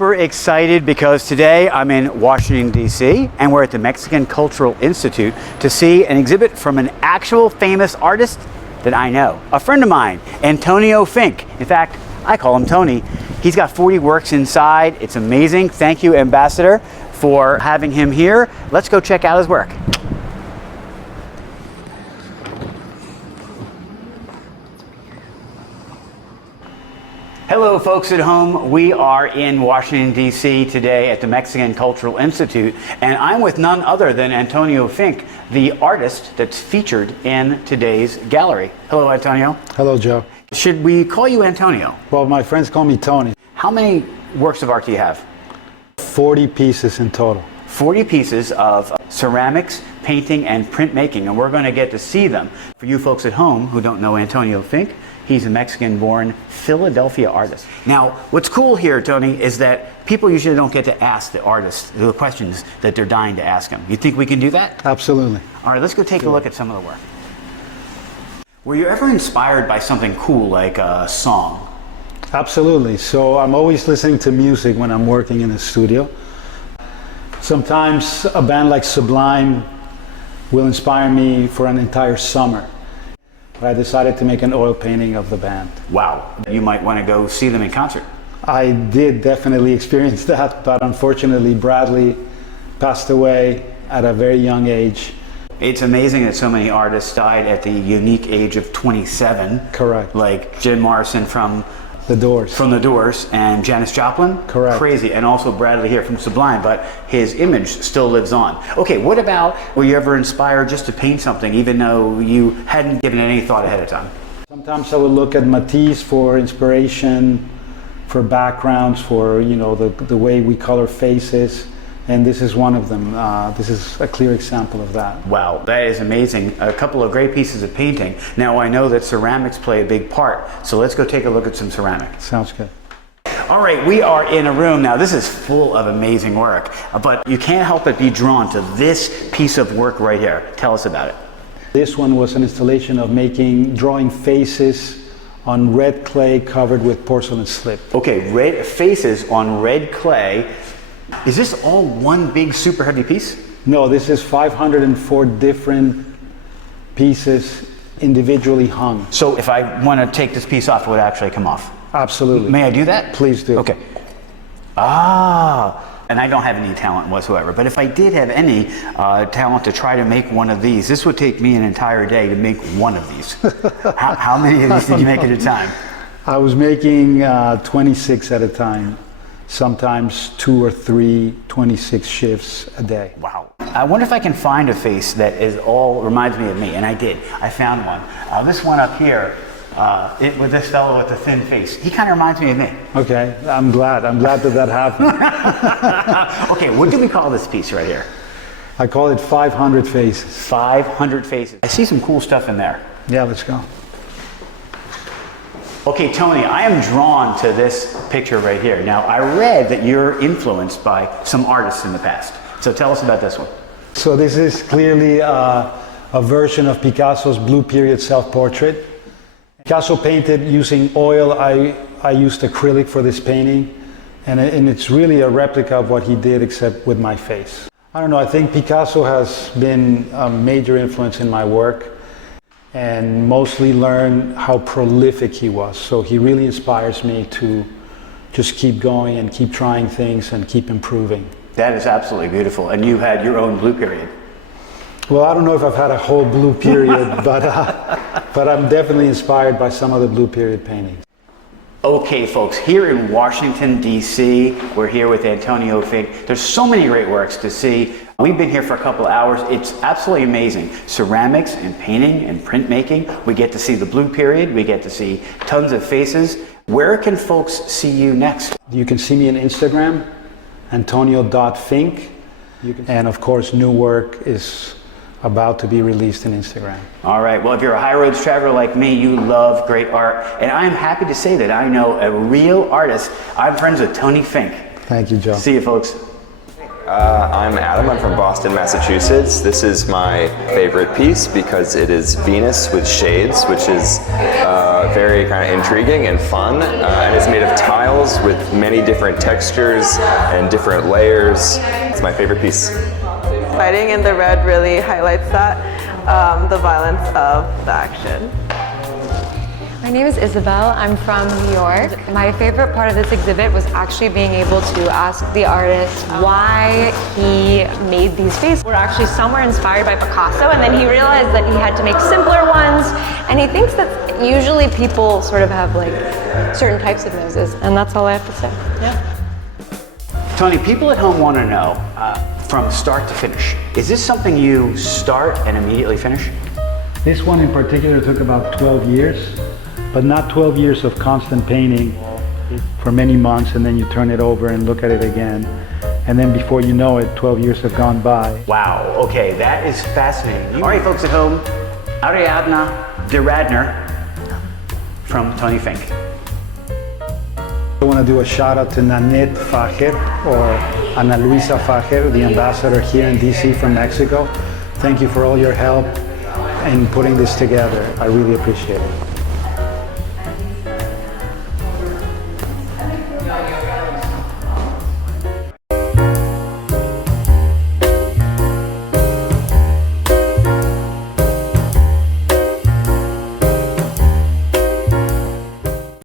super excited because today I'm in Washington, D.C., and we're at the Mexican Cultural Institute to see an exhibit from an actual famous artist that I know. A friend of mine, Antonio Fink. In fact, I call him Tony. He's got 40 works inside. It's amazing. Thank you, Ambassador, for having him here. Let's go check out his work. Hello folks at home, we are in Washington D.C. today at the Mexican Cultural Institute, and I'm with none other than Antonio Fink, the artist that's featured in today's gallery. Hello Antonio. Hello Joe. Should we call you Antonio? Well, my friends call me Tony. How many works of art do you have? 40 pieces in total. 40 pieces of ceramics, painting, and printmaking, and we're going to get to see them. For you folks at home who don't know Antonio Fink, he's a Mexican-born Philadelphia artist. Now, what's cool here, Tony, is that people usually don't get to ask the artists the questions that they're dying to ask them. You think we can do that? Absolutely. All right, let's go take a look at some of the work. Were you ever inspired by something cool like a song? Absolutely. So I'm always listening to music when I'm working in the studio. Sometimes a band like Sublime will inspire me for an entire summer. I decided to make an oil painting of the band. Wow, you might want to go see them in concert. I did definitely experience that, but unfortunately Bradley passed away at a very young age. It's amazing that so many artists died at the unique age of 27. Correct. Like Jim Morrison from The Doors. From The Doors, and Janis Joplin. Correct. Crazy. And also Bradley here from Sublime, but his image still lives on. Okay, what about, were you ever inspired just to paint something even though you hadn't given it any thought ahead of time? Sometimes I would look at Matisse for inspiration, for backgrounds, for the way we color faces, and this is one of them. This is a clear example of that. Wow, that is amazing. A couple of great pieces of painting. Now I know that ceramics play a big part, so let's go take a look at some ceramic. Sounds good. All right, we are in a room now. This is full of amazing work, but you can't help but be drawn to this piece of work right here. Tell us about it. This one was an installation of drawing faces on red clay covered with porcelain slip. Okay, red faces on red clay. Is this all one big super heavy piece? No, this is 504 different pieces individually hung. So if I want to take this piece off, it would actually come off? Absolutely. May I do that? Please do. Okay. Ah, and I don't have any talent whatsoever, but if I did have any talent to try to make one of these, this would take me an entire day to make one of these. How many of these did you make at a time? I was making 26 at a time. Sometimes 2 or 3, 26 shifts a day. Wow. I wonder if I can find a face that reminds me of me, and I did. I found one. This one up here, with this fellow with the thin face. He kind of reminds me of me. Okay, I'm glad that happened. Okay, what do we call this piece right here? I call it 500 faces. 500 faces. I see some cool stuff in there. Yeah, let's go. Okay, Tony, I am drawn to this picture right here. Now, I read that you're influenced by some artists in the past. So tell us about this one. So this is clearly a version of Picasso's Blue Period self-portrait. Picasso painted using oil. I used acrylic for this painting. And it's really a replica of what he did, except with my face. I don't know, I think Picasso has been a major influence in my work, and mostly learn how prolific he was. So he really inspires me to just keep going and keep trying things and keep improving. That is absolutely beautiful. And you had your own blue period. Well, I don't know if I've had a whole blue period, but I'm definitely inspired by some of the blue period paintings. Okay, folks, here in Washington, D.C., we're here with Antonio Fink. There's so many great works to see. We've been here for a couple of hours. It's absolutely amazing. Ceramics and painting and printmaking. We get to see the blue period. We get to see tons of faces. Where can folks see you next? You can see me on Instagram, antonio.fink. And of course, new work is about to be released in Instagram. All right, well, if you're a high roads traveler like me, you love great art. And I'm happy to say that I know a real artist. I'm friends with Tony Fink. Thank you, Joe. See you, folks. I'm Adam, I'm from Boston, Massachusetts. This is my favorite piece because it is Venus with shades, which is very kind of intriguing and fun. And it's made of tiles with many different textures and different layers. It's my favorite piece. Fighting in the red really highlights that, the violence of the action. My name is Isabel. I'm from New York. My favorite part of this exhibit was actually being able to ask the artist why he made these faces. We're actually somewhere inspired by Picasso, and then he realized that he had to make simpler ones, and he thinks that usually people sort of have like certain types of noses, and that's all I have to say. Yeah. Tony, people at home want to know, from start to finish, is this something you start and immediately finish? This one in particular took about 12 years, but not 12 years of constant painting for many months, and then you turn it over and look at it again. And then before you know it, 12 years have gone by. Wow, okay, that is fascinating. All right, folks at home, Ariadna de Radner from Tony Fink. I want to do a shout out to Nanette Faher, or Luisa Faher, the ambassador here in DC from Mexico. Thank you for all your help in putting this together. I really appreciate it.